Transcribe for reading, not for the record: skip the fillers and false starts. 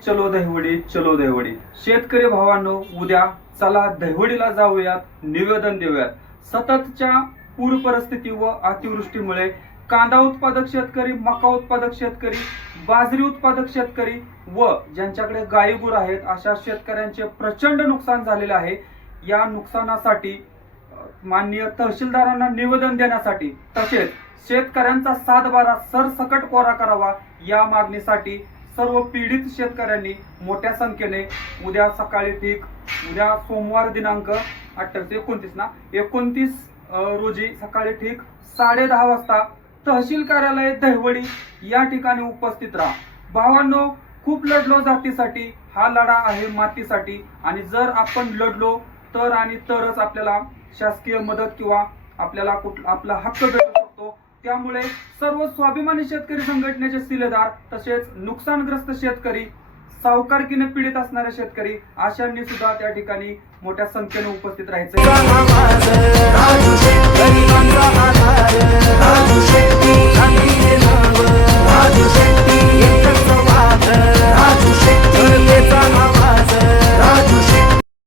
चलो दहिवडी, चलो दहिवडी. शेतकरी भावांनो, उद्या चला दहिवडीला जाऊयात, निवेदन देऊयात. सततच्या पूर परिस्थिती व अतिवृष्टीमुळे कांदा उत्पादक शेतकरी, मका उत्पादक शेतकरी, बाजरी उत्पादक शेतकरी व ज्यांच्याकडे गाई गुर आहेत अशा शेतकऱ्यांचे प्रचंड नुकसान झालेले आहे. या नुकसानासाठी माननीय तहसीलदारांना निवेदन देण्यासाठी तसेच शेतकऱ्यांचा सातबारा सरसकट कोरा करावा या मागणीसाठी सर्व पीडित शेतकऱ्यांनी मोठ्या संख्येने उद्या सकाळी ठीक उद्या सोमवार दिनांक 29 रोजी सकाळी ठीक 10:30 वाजता तहसील कार्यालय दहिवडी या ठिकाणी उपस्थित राहा. भावांनो, खूप लढलो जातीसाठी, हा लढा आहे मातीसाठी आणि जर आपण लढलो तर आणि तरच आपल्याला शासकीय मदत किंवा आपल्याला आपला हक्क भेटू शकतो. त्यामुळे सर्व स्वाभिमानी शेतकरी संघटनेचे शिलेदार तसेच नुकसानग्रस्त शेतकरी, सावकारकीने पीडित असणारे शेतकरी अशांनी सुद्धा त्या ठिकाणी मोठ्या संख्येने उपस्थित राहायचे.